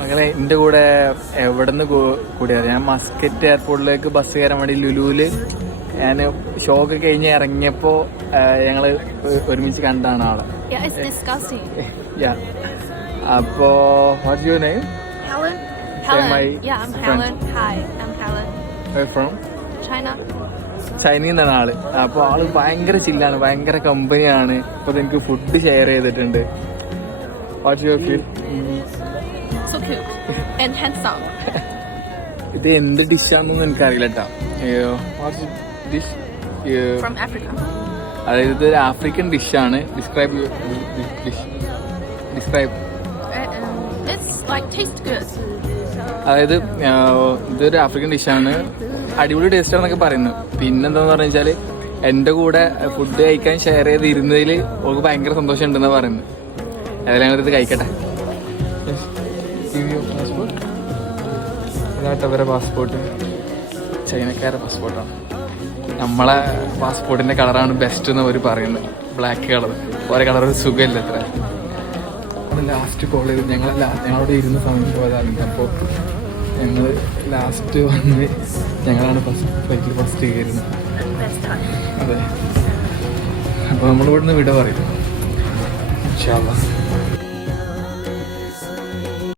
മകളെ എൻ്റെ കൂടെ എവിടെ നിന്ന് കൂടിയത്? ഞാൻ മസ്കറ്റ് എയർപോർട്ടിലേക്ക് ബസ് കയറാൻ വേണ്ടി ലുലുവിൽ ഞാൻ ഷോ ഒക്കെ കഴിഞ്ഞ് ഇറങ്ങിയപ്പോൾ ഞങ്ങൾ ഒരുമിച്ച് കണ്ടാണ് ആളെ. അപ്പോൾ what's your name? Helen. I'm Helen. Hi, I'm Helen. Where from? China. ചൈനയിൽ നിന്നാണ് ആള്. അപ്പോൾ ആള് ഭയങ്കര ചില്ലാണ്, ഭയങ്കര കമ്പനിയാണ്. ഇപ്പോൾ എനിക്ക് ഫുഡ് ഷെയർ ചെയ്തിട്ടുണ്ട്. What's your feel? So cute and handsome. ഇത് എന്ത് ഡിഷാണെന്നൊന്നും എനിക്കറിയില്ല കേട്ടോ. Dish From Africa. അതായത് ഇതൊരു ആഫ്രിക്കൻ ഡിഷാണ്. Describe It's like tastes good. അതായത് ഇതൊരു ആഫ്രിക്കൻ ഡിഷാണ്, അടിപൊളി ടേസ്റ്റാണെന്നൊക്കെ പറയുന്നു. പിന്നെന്താന്ന് പറഞ്ഞു വെച്ചാൽ എൻ്റെ കൂടെ ഫുഡ് കഴിക്കാൻ ഷെയർ ചെയ്തിരുന്നതിൽ അവൾക്ക് ഭയങ്കര സന്തോഷം ഉണ്ടെന്നാണ് പറയുന്നത്. ഏതായാലും ഞങ്ങളിത് കഴിക്കട്ടെ. ഇതായിട്ട് അവരുടെ പാസ്പോർട്ട് ചൈനക്കാരുടെ പാസ്പോർട്ടാണ്. നമ്മളെ പാസ്പോർട്ടിൻ്റെ കളറാണ് ബെസ്റ്റ് എന്ന് അവർ പറയുന്നത്, ബ്ലാക്ക് കളർ. ഓരോ കളർ സുഖമില്ല അത്ര. അത് ലാസ്റ്റ് കോൾ ചെയ്ത് ഞങ്ങളവിടെ ഇരുന്ന സമയം പോയതാണ്. അപ്പോൾ ഞങ്ങൾ ലാസ്റ്റ് വന്ന് ഞങ്ങളാണ് ഫ്ലൈറ്റിൽ ഫസ്റ്റ് കയറുന്നത്. അതെ. അപ്പോൾ നമ്മളിവിടുന്ന് വിട പറയും. ഇൻഷാ അല്ലാഹ്.